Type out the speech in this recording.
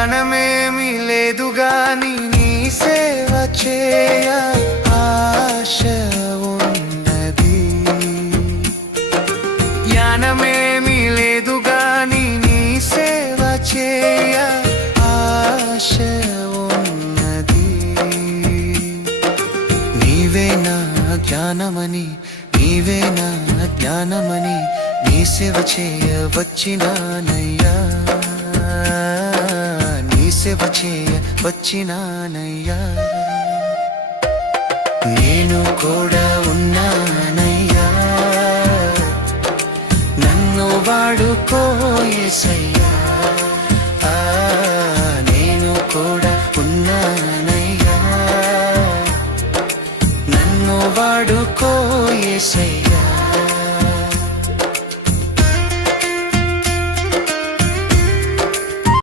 జ్ఞానమేమి లేదు గాని నీ సేవ చేయ ఆశ ఉన్నది. జ్ఞానమేమి లేదు గాని నీ సేవ చేయ ఆశ ఉన్నది. నీవే నా జ్ఞానమని, నీవే నా జ్ఞానమని నీ సేవ చేయ వచ్చినానయ్యా, నీ సేవ చేయ వచ్చినానయ్యా. నేను కూడా ఉన్నానయ్యా, నన్ను వాడుకో యేసయ్యా. నేను కూడా ఉన్నానయ్యా, నన్ను వాడుకో యేసయ్యా.